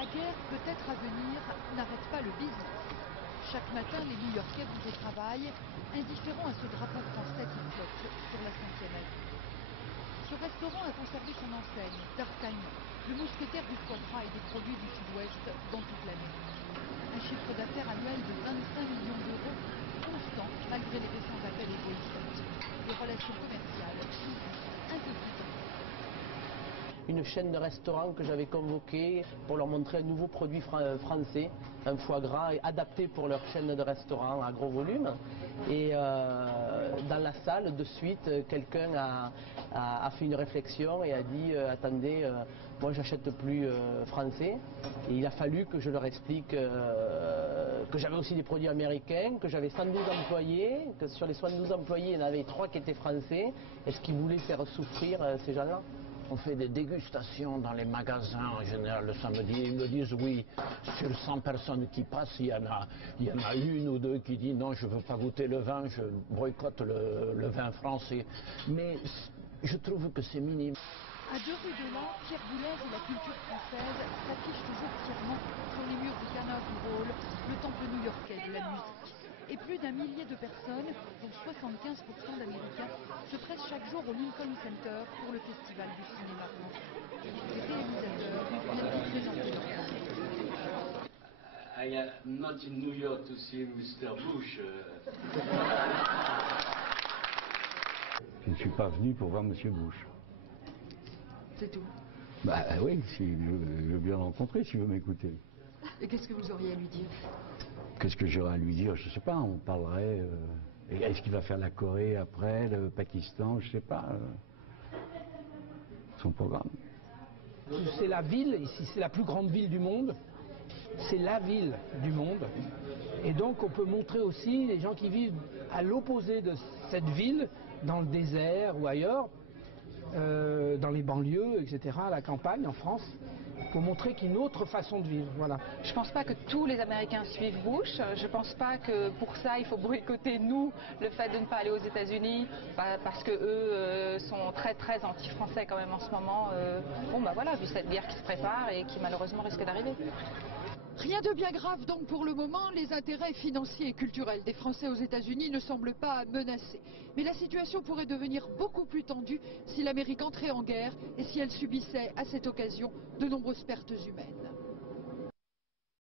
La guerre peut-être à venir n'arrête pas le business. Chaque matin, les New-Yorkais vont au travail, indifférents à ce drapeau français qui flotte sur la 5e avenue. Ce restaurant a conservé son enseigne, D'Artagnan, le mousquetaire du foie gras et des produits du Sud-Ouest dans toute l'année. Un chiffre d'affaires annuel de 25 millions d'euros, constant malgré les récents appels égoïstes. Des relations commerciales un peu plus tendues. Une chaîne de restaurants que j'avais convoquée pour leur montrer un nouveau produit français, un foie gras adapté pour leur chaîne de restaurants à gros volume. Et dans la salle, de suite, quelqu'un a fait une réflexion et a dit attendez, moi j'achète plus français. Et il a fallu que je leur explique que j'avais aussi des produits américains, que j'avais 112 employés, que sur les 112 employés, il y en avait 3 qui étaient français. Est-ce qu'ils voulaient faire souffrir ces gens-là? On fait des dégustations dans les magasins en général le samedi. Ils me disent oui, sur 100 personnes qui passent, il y en a une ou deux qui disent non, je ne veux pas goûter le vin, je boycotte le vin français. Mais je trouve que c'est minime. À 2 rues de là, Pierre Boulez et la culture française s'affichent toujours fièrement sur les murs du Carnegie Hall, le temple new-yorkais de la musique. Et plus d'1 millier de personnes, dont 75% d'Américains, se pressent chaque jour au Lincoln Center pour le festival du cinéma français. Les réalisateurs viennent y présenter leur projet. I am not in New York to see Mr. Bush. Je ne suis pas venu pour voir Monsieur Bush. C'est tout. Bah oui, si je veux bien le rencontrer, s'il veut m'écouter. Et qu'est-ce que vous auriez à lui dire? Qu'est-ce que j'aurais à lui dire? Je sais pas, on parlerait... Est-ce qu'il va faire la Corée après, le Pakistan? Je sais pas. Son programme. C'est la ville, ici c'est la plus grande ville du monde. C'est la ville du monde. Et donc on peut montrer aussi les gens qui vivent à l'opposé de cette ville, dans le désert ou ailleurs, dans les banlieues, etc., à la campagne, en France, pour montrer qu'il y a une autre façon de vivre. Voilà. Je ne pense pas que tous les Américains suivent Bush. Je ne pense pas que pour ça il faut boycotter, nous, le fait de ne pas aller aux États-Unis, parce que eux sont très très anti-français quand même en ce moment. Bon bah voilà, vu cette guerre qui se prépare et qui malheureusement risque d'arriver. Rien de bien grave donc pour le moment, les intérêts financiers et culturels des Français aux États-Unis ne semblent pas menacés. Mais la situation pourrait devenir beaucoup plus tendue si l'Amérique entrait en guerre et si elle subissait à cette occasion de nombreuses pertes humaines.